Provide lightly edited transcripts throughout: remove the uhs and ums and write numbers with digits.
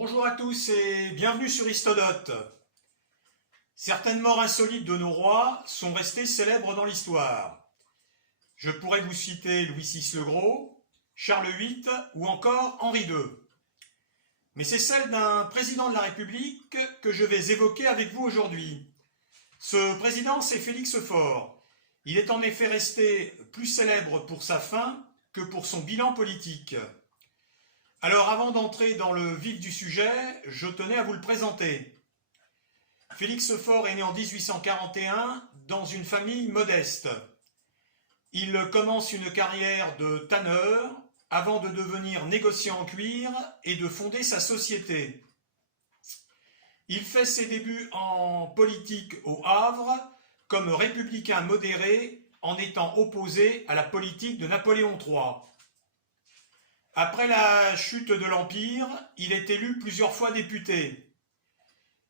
Bonjour à tous et bienvenue sur Histodote. Certaines morts insolites de nos rois sont restées célèbres dans l'histoire. Je pourrais vous citer Louis VI le Gros, Charles VIII ou encore Henri II. Mais c'est celle d'un président de la République que je vais évoquer avec vous aujourd'hui. Ce président, c'est Félix Faure. Il est en effet resté plus célèbre pour sa fin que pour son bilan politique. Alors avant d'entrer dans le vif du sujet, je tenais à vous le présenter. Félix Faure est né en 1841 dans une famille modeste. Il commence une carrière de tanneur avant de devenir négociant en cuir et de fonder sa société. Il fait ses débuts en politique au Havre comme républicain modéré en étant opposé à la politique de Napoléon III. Après la chute de l'Empire, il est élu plusieurs fois député.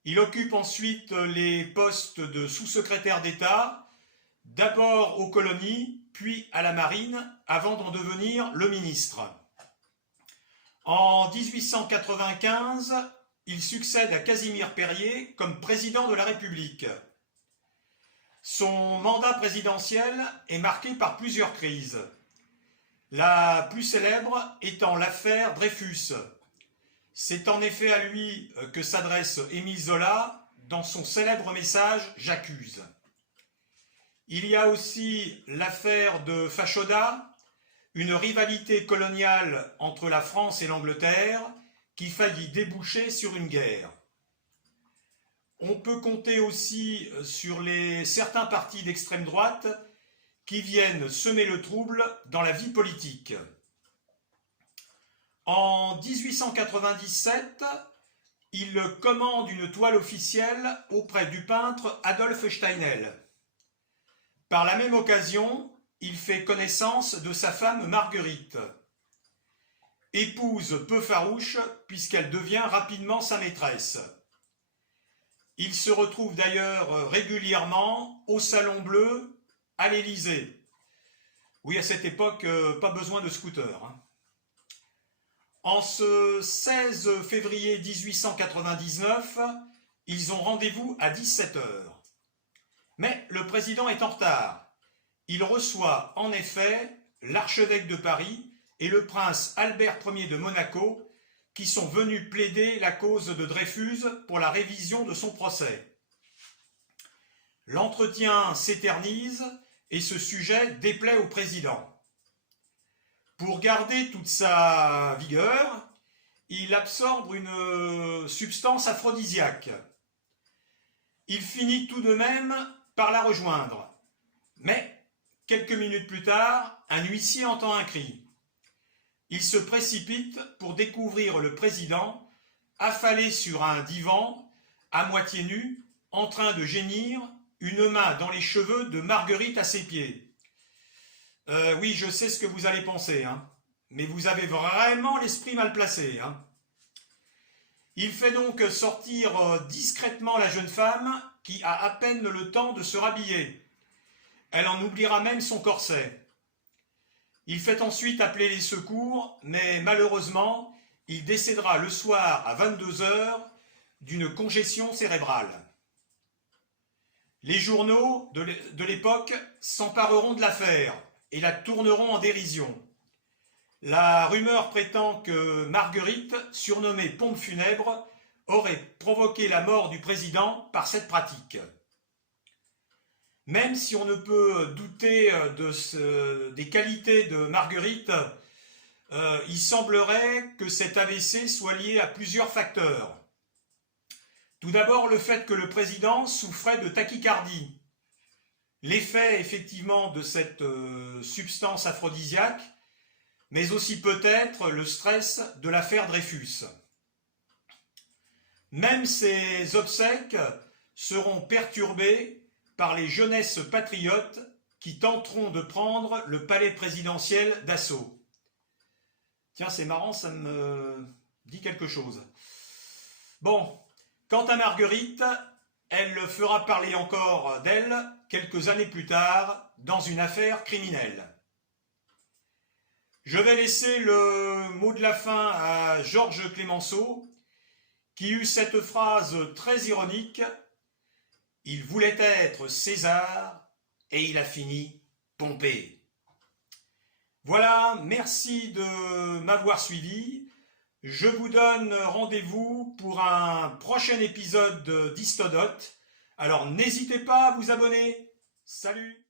Il occupe ensuite les postes de sous-secrétaire d'État, d'abord aux colonies, puis à la marine, avant d'en devenir le ministre. En 1895, il succède à Casimir Périer comme président de la République. Son mandat présidentiel est marqué par plusieurs crises. La plus célèbre étant l'affaire Dreyfus. C'est en effet à lui que s'adresse Émile Zola dans son célèbre message « J'accuse ». Il y a aussi l'affaire de Fachoda, une rivalité coloniale entre la France et l'Angleterre qui faillit déboucher sur une guerre. On peut compter aussi sur certains partis d'extrême droite qui viennent semer le trouble dans la vie politique. En 1897, il commande une toile officielle auprès du peintre Adolphe Steinel. Par la même occasion, il fait connaissance de sa femme Marguerite, épouse peu farouche puisqu'elle devient rapidement sa maîtresse. Il se retrouve d'ailleurs régulièrement au Salon Bleu, à l'Élysée. Oui, à cette époque, pas besoin de scooter. En ce 16 février 1899, ils ont rendez-vous à 17h. Mais le président est en retard. Il reçoit en effet l'archevêque de Paris et le prince Albert Ier de Monaco qui sont venus plaider la cause de Dreyfus pour la révision de son procès. L'entretien s'éternise et ce sujet déplaît au président. Pour garder toute sa vigueur, il absorbe une substance aphrodisiaque. Il finit tout de même par la rejoindre. Mais, quelques minutes plus tard, un huissier entend un cri. Il se précipite pour découvrir le président affalé sur un divan, à moitié nu, en train de gémir, une main dans les cheveux de Marguerite à ses pieds. Oui, je sais ce que vous allez penser, mais vous avez vraiment l'esprit mal placé. Il fait donc sortir discrètement la jeune femme qui a à peine le temps de se rhabiller. Elle en oubliera même son corset. Il fait ensuite appeler les secours, mais malheureusement, il décédera le soir à 22h d'une congestion cérébrale. Les journaux de l'époque s'empareront de l'affaire et la tourneront en dérision. La rumeur prétend que Marguerite, surnommée pompe funèbre, aurait provoqué la mort du président par cette pratique. Même si on ne peut douter des qualités de Marguerite, il semblerait que cet AVC soit lié à plusieurs facteurs. Tout d'abord, le fait que le président souffrait de tachycardie. L'effet, effectivement, de cette substance aphrodisiaque, mais aussi peut-être le stress de l'affaire Dreyfus. Même ces obsèques seront perturbées par les jeunesses patriotes qui tenteront de prendre le palais présidentiel d'assaut. Tiens, c'est marrant, ça me dit quelque chose. Bon. Quant à Marguerite, elle fera parler encore d'elle quelques années plus tard dans une affaire criminelle. Je vais laisser le mot de la fin à Georges Clemenceau qui eut cette phrase très ironique: « Il voulait être César et il a fini Pompée ». Voilà, merci de m'avoir suivi. Je vous donne rendez-vous pour un prochain épisode d'Histodote. Alors n'hésitez pas à vous abonner. Salut!